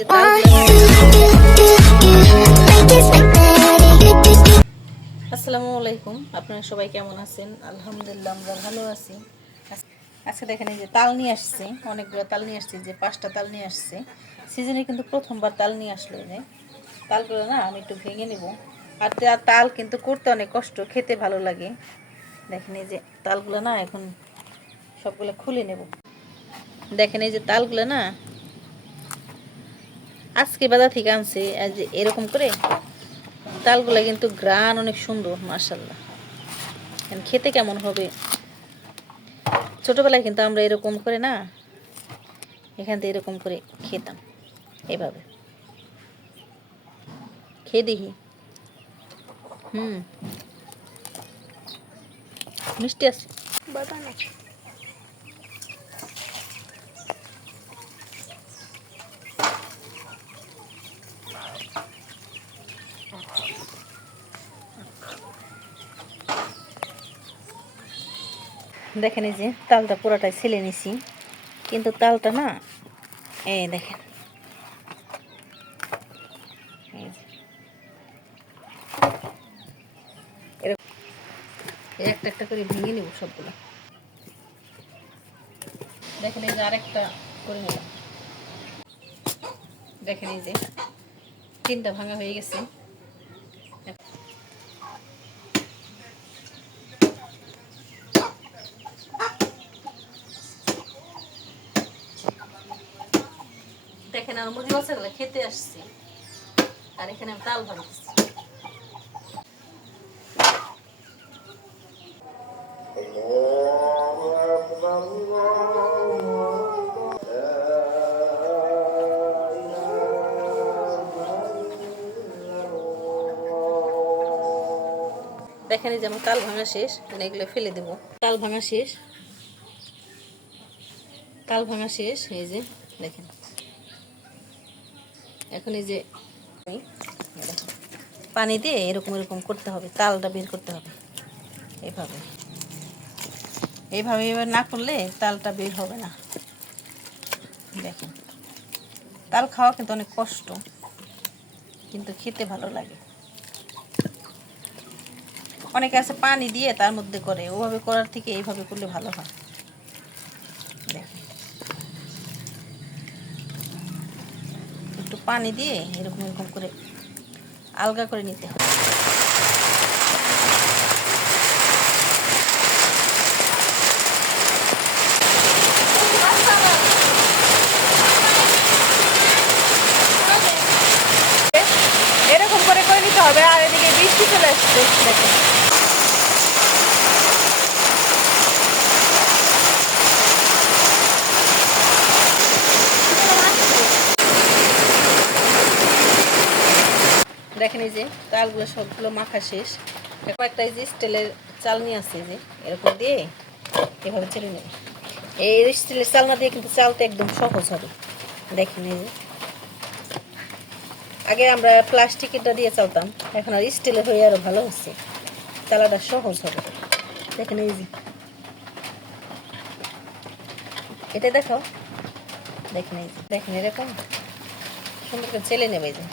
যে তালগুলো। আসসালামু আলাইকুম, আপনারা সবাই কেমন আছেন? আলহামদুলিল্লাহ আমরা ভালো আছি। আজকে দেখেন এই যে তাল নিয়ে আসছে, অনেকগুলো তাল নিয়ে আসছে, যে 5টা তাল নিয়ে আসছে। সিজনে কিন্তু প্রথমবার তাল নিয়ে আসলো। এই যে তালগুলো না আমি একটু ভেঙে নেব। আর তাল কিন্তু করতে অনেক কষ্ট, খেতে ভালো লাগে। দেখেন এই যে তালগুলো না এখন সবগুলো খুলে নেব। দেখেন এই যে তালগুলো না আজকে বাজার থেকে আনছে, আর যে এরকম করে তালগুলো কিন্তু গ্রান অনেক সুন্দর, মাশাআল্লাহ। খেতে কেমন হবে? ছোটবেলায় কিন্তু আমরা এরকম করে না এখান থেকে এরকম করে খেতাম, এভাবে খেয়ে দেখি। মিষ্টি আছে। দেখেন এই যে তালটা পুরোটাই ছেলে নিছি, কিন্তু তালটা না এই দেখেন একটা একটা করে ভেঙে নেব সবগুলো। দেখেন এই যে আরেকটা করে নিলাম। দেখেন এই যে 3টা ভাঙা হয়ে গেছে। দেখেন আর মুরগি বাচ্চাগুলো খেতে আসছে, আর এখানে আমি তাল ভাঙতেছি। দেখেন এই যে আমার তাল ভাঙা শেষ, মানে এগুলো ফেলে দেবো। তাল ভাঙা শেষ, তাল ভাঙা শেষ। এই যে দেখেন এখন এই যে পানি দিয়ে এরকম এরকম করতে হবে, তালটা বের করতে হবে এইভাবে। এইভাবে এবার না করলে তালটা বের হবে না। দেখেন তাল খাওয়া কিন্তু অনেক কষ্ট, কিন্তু খেতে ভালো লাগে। অনেকে আছে পানি দিয়ে তার মধ্যে করে, ওভাবে করার থেকে এইভাবে করলে ভালো হয়। দেখেন একটু পানি দিয়ে এরকম এরকম করে আলগা করে নিতে হবে। এরকম করে করে নিতে হবে। আর এদিকে বৃষ্টি চলে আসছে, দেখেন দেখেন এই যে তালগুলো সবগুলো মাখা শেষ। এখন একটা এই যে স্টিলের চালনি আছে, যে এরকম দিয়ে এভাবে চেলে নেবে। এই স্টিলের চালনা দিয়ে কিন্তু চালতে একদম সহজ হবে। দেখেন এই যে আগে আমরা প্লাস্টিকেরটা দিয়ে চালতাম, এখন আর স্টিলের হয়ে আরো ভালো হচ্ছে, চালাটা সহজ হবে। দেখেন এই যে এটা দেখাও। দেখেন এই যে দেখেন এরকম সুন্দর করে চেলে নেবে। এই যে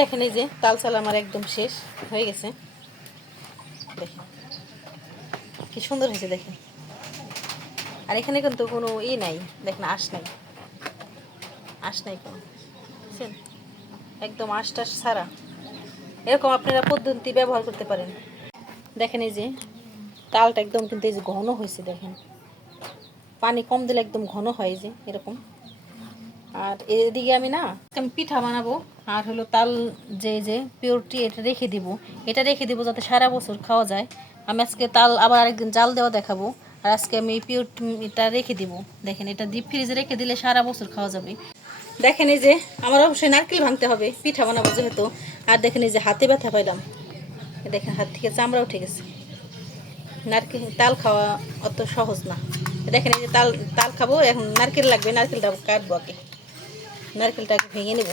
দেখেন এই যে তাল চাল আমার একদম শেষ হয়ে গেছে। দেখেন কি সুন্দর হয়েছে, দেখেন। আর এখানে কিন্তু কোনো নাই, দেখেন আঁশ নাই, আঁশ নাই কোনো, বুঝছেন? একদম আঁশ টাশ ছাড়া। এরকম আপনারা পদ্ধতি ব্যবহার করতে পারেন। দেখেন এই যে তালটা একদম কিন্তু এই যে ঘন হয়েছে, দেখেন পানি কম দিলে একদম ঘন হয়, যে এরকম। আর এদিকে আমি পিঠা বানাবো। আর হলো তাল যে পিওরটি এটা রেখে দিব, যাতে সারা বছর খাওয়া যায়। আমি আজকে তাল আবার আরেকদিন জাল দেওয়া দেখাবো। আর আজকে আমি পিওরটা রেখে দিব। দেখেন এটা ডিপ ফ্রিজে রেখে দিলে সারা বছর খাওয়া যাবে। দেখেন এই যে আমার অবশ্যই নারকেল ভাঙতে হবে, পিঠা বানাবো যেহেতু। আর দেখেন এই যে হাতে ব্যথা পাইলাম, দেখেন হাত থেকে চামড়া উঠে গেছে। নারকেল তাল খাওয়া অত সহজ না। দেখেন এই যে তাল তাল খাবো, এখন নারকেল লাগবে, নারকেলটা কাটবো আগে, নারকেলটাকে ভেঙে নেব।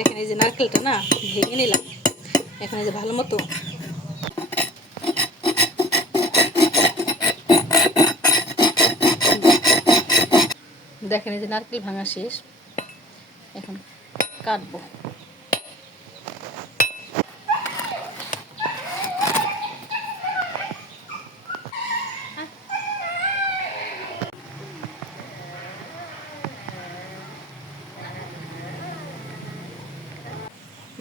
দেখেন এই যে নারকেলটা না ভেঙে নিলাম। এখন এই যে ভালো মতো দেখেন এই যে নারকেল ভাঙা শেষ। এখন কাটবো।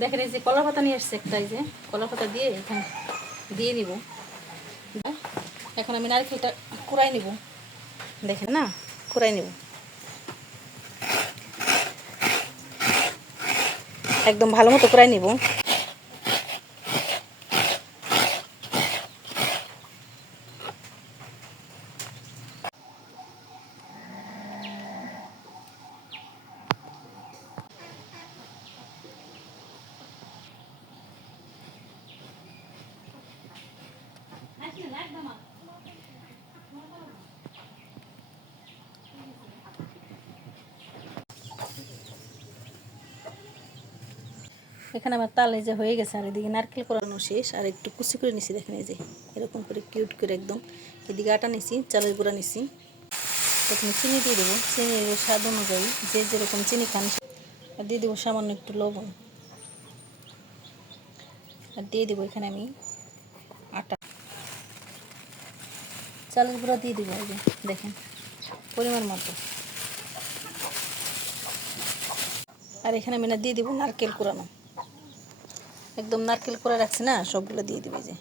দেখেন এই যে কলা পাতা নিয়ে আসছে একটা, এই যে কলা পাতা দিয়ে এখানে দিয়ে নিব। এখন আমি নারকেলটা কুড়াই নিব। দেখেন না, কুড়াই নিব একদম ভালো মতো কুড়াই নিব। এখানে আমার তাল এই যে হয়ে গেছে, আর এদিকে নারকেল কোরানো শেষ, আর একটু কুচি করে নিছি। দেখেন এই যে এরকম করে কিউট করে একদম। এদিকে আটা নিছি, চালের গুঁড়া নিছি। প্রথমে চিনি দিয়ে দেবো, চিনি স্বাদ অনুযায়ী যে যেরকম চিনি খান। আর দিয়ে দেবো সামান্য একটু লবণ। আর দিয়ে দেবো এখানে আমি আটা, চালের গুঁড়া দিয়ে দেবো এই যে দেখেন পরিমাণ মতো। আর এখানে আমি না দিয়ে দেবো নারকেল কোরানো, একদম নারকেল কোড়া রাখছি না, সবগুলো দিয়ে দেবো। যে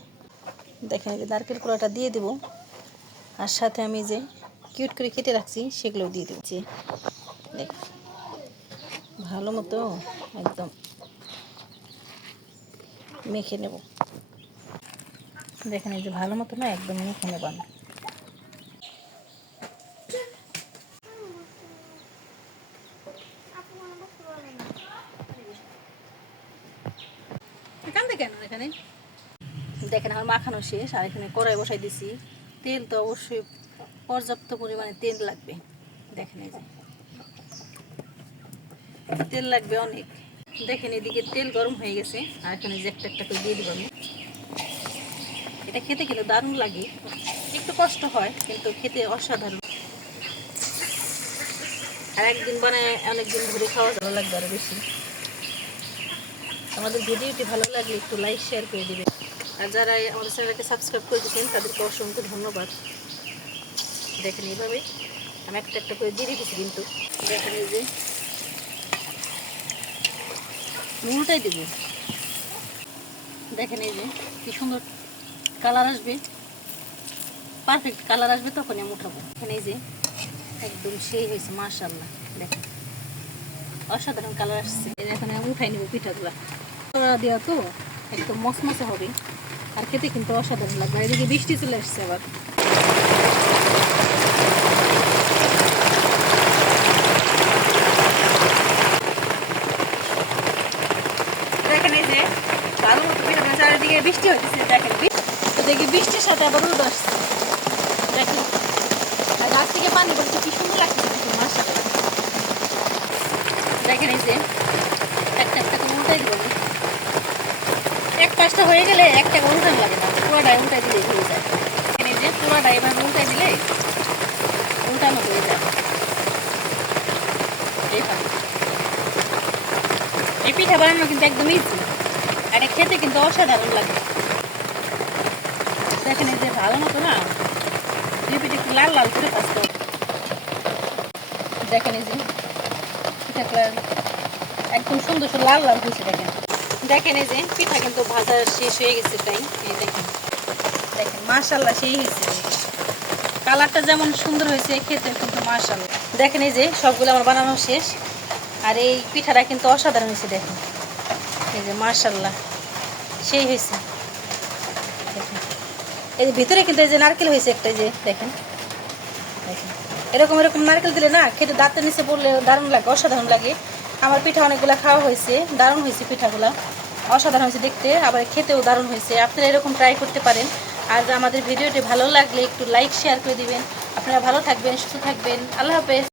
দেখেন এই যে নারকেল কোড়াটা দিয়ে দেবো, আর সাথে আমি যে কিউট করে কেটে রাখছি সেগুলো দিয়ে দেবো। যে দেখ ভালো মতো একদম মেখে নেব। দেখেন এই যে ভালো মতো না একদম মেখে নেব আমি। এখানে দেখেন আমার মাখানো শেষ, আর এখানে কড়াই বসাই দিছি। তেল তো অবশ্যই পর্যাপ্ত পরিমাণে তেল লাগবে। দেখেন এই যে তেল লাগবে অনেক। দেখেন এদিকে তেল গরম হয়ে গেছে, আর এখানে যে একটা একটা করে দিয়ে দিব আমি। এটা খেতে কিন্তু দারুণ লাগে, একটু কষ্ট হয় কিন্তু খেতে অসাধারণ। আর একদিন বানায় অনেকদিন ধরে খাওয়া ভালো লাগবে আরো বেশি। আমাদের ভিডিওটি ভালো লাগলে একটু লাইক শেয়ার করে দিবেন, আর যারা আমাদের চ্যানেলকে সাবস্ক্রাইব করে দিচ্ছেন তাদেরকে অসংখ্য ধন্যবাদ। দেখেন এইভাবে আমি একটা একটা করে দিয়ে দিচ্ছি, কিন্তু দেখেন এই যে উল্টাই দেব। দেখেন এই যে কি সুন্দর কালার আসবে, পারফেক্ট কালার আসবে, তখন আমি উঠাবো। এখানে এই যে একদম সেই হয়েছে মাশাআল্লাহ, দেখেন অসাধারণ কালার আসছে। এখন আমি উঠাই নিব পিঠাগুলা। দেওয়া তো একদম মচমচে হবে, আর খেতে কিন্তু অসাধারণ লাগবে। এদিকে বৃষ্টি চলে আসছে আবার। দেখেন এই যে ভালো মতো পিঠা চারিদিকে বৃষ্টি হচ্ছে। দেখেন দেখি বৃষ্টির সাথে আবার রোদ আসছে। দেখেন আর গাছ থেকে পানি পড়ছে, কি সুন্দর লাগছে মাশাআল্লাহ। দেখেন এই যে একটা একটা করে উল্টাই দেবো। এক পাশটা হয়ে গেলে একটা উল্টান লাগে না, পুরোটাই উল্টাই দিলেই হয়ে যায়। এই যে পুরোটা এভাবে উল্টাই দিলে উল্টানো হয়ে যায়। এই পিঠা বানানো কিন্তু একদম ইজি, আর খেতে কিন্তু অসাধারণ লাগে। দেখেন এই যে ভালো মতো না পিঠা একটু লাল লাল করে ভাজতে হবে। দেখেন এই যে পিঠাটা একদম সুন্দর লাল লাল হয়েছে। দেখেন দেখেন এই যে পিঠা কিন্তু ভাজা শেষ হয়ে গেছে প্রায়। এই দেখেন দেখেন মাশাআল্লাহ সেই হয়েছে, কালারটা যেমন সুন্দর হয়েছে খেতে কিন্তু মাশাআল্লাহ। দেখেন এই যে সবগুলো আমার বানানো শেষ, আর এই পিঠাটা কিন্তু অসাধারণ হয়েছে। দেখেন এই যে মাশাআল্লাহ সেই হয়েছে। দেখেন এই যে ভিতরে কিন্তু এই যে নারকেল হয়েছে একটা, যে দেখেন দেখেন এরকম এরকম নারকেল দিলে না খেতে দাঁতের নিচে পড়লে দারুণ লাগে, অসাধারণ লাগে। আমার পিঠা অনেকগুলো খাওয়া হয়েছে, দারুণ হয়েছে পিঠাগুলো, অসাধারণ হয়েছে দেখতে, আবার খেতেও দারুণ হয়েছে। আপনারা এরকম ট্রাই করতে পারেন। আর আমাদের ভিডিওটি ভালো লাগলে একটু লাইক শেয়ার করে দিবেন। আপনারা ভালো থাকবেন, সুস্থ থাকবেন। আল্লাহ হাফেজ।